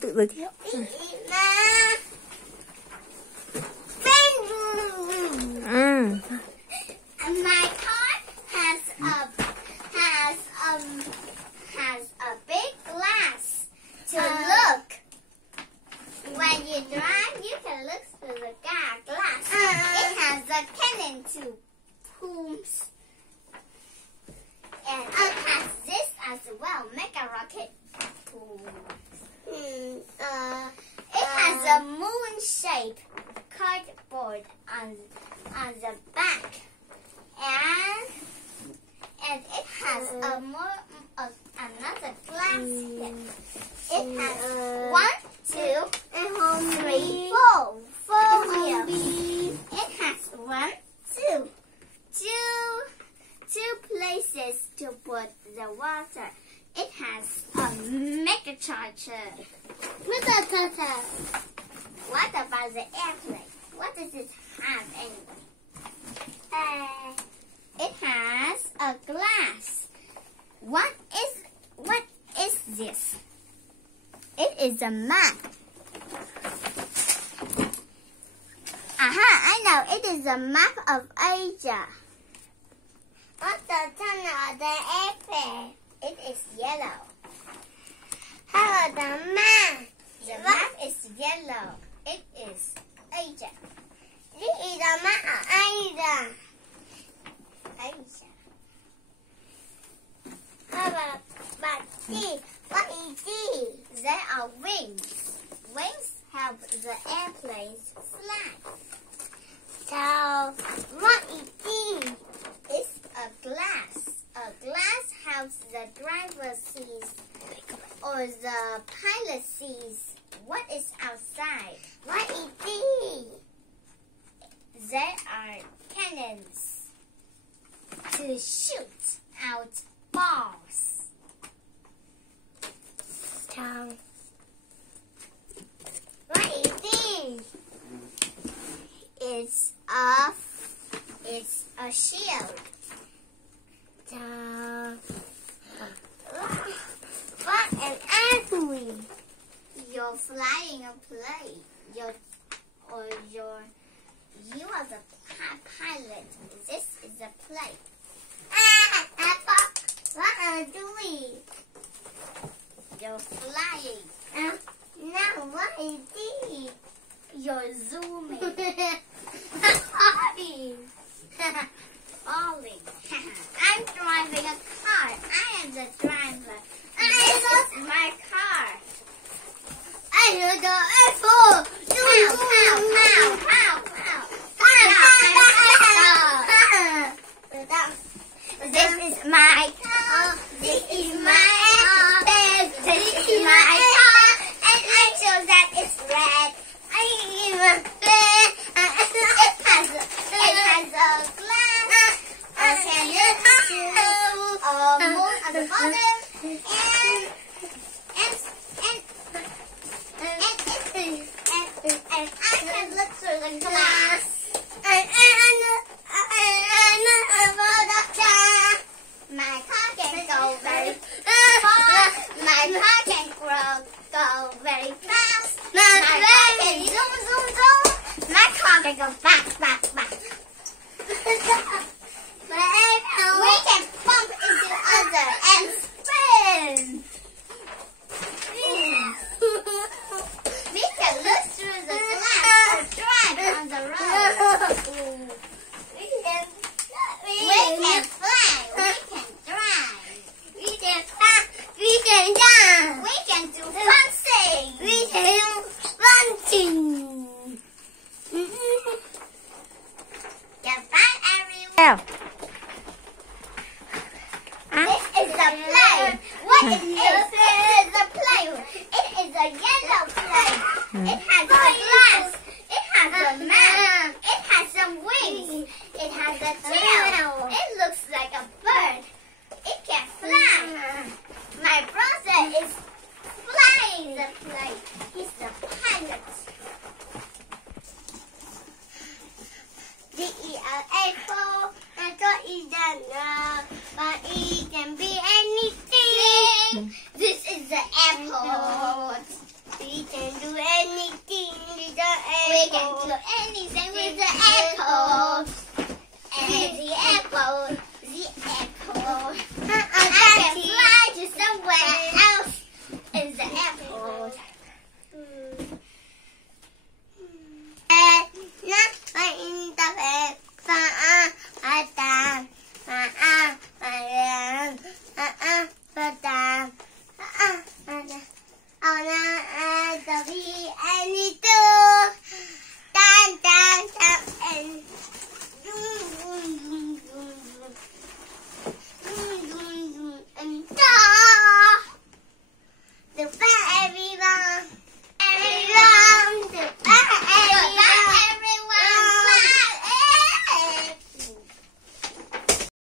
tự giới thiệu. My car has a big glass to look. When you drive, you can look through the glass. It has a cannon to booms. And it has this as well, make a rocket. It has a moon-shaped cardboard on the back, and it has another glass here. It has 1, 2, 3, 4 here. It has 1, 2 places to put the water. It has a mega charger. What about the airplane? What does it have anyway? It has a glass. What is this? It is a map. Aha, I know. It is a map of Asia. What's the color of the airplane? It is yellow. How about the map? The map is yellow. It is Asia. This is the map of Asia. How about this? What is this? They are wings. Wings help the airplanes fly. So, what is this? It's a glass. A glass helps the driver see or the pilot sees what is outside. What is this? There are cannons to shoot out balls. So, what is this? It's a shield. So, what an airplane! You're flying a plane. You are the pilot. This is a plane. What are you doing? You're flying. Now what is this? You're zooming. Falling. I'm driving a car. I am the driver. This is my car. I am the apple. This is my car. This is my bed. This is my car. And I show that it's red. It has a glass. A cannon a moon at the bottom. And I can look through the glass. My car can go very far. My car can go very fast. My car can zoom. My car can go back. We can bump into other and spin. We can look through the glass or drive on the road. We can fly. We can drive. We can jump. We can do dancing. We can do ranting. Goodbye, everyone. This is a plane. What is this? It is a plane. It is a yellow plane. It has a glass. It has a map. It has some wings. It has a tail. It looks like a bird. It can fly. My brother is flying the plane. He's the pilot. The apple. I thought it can be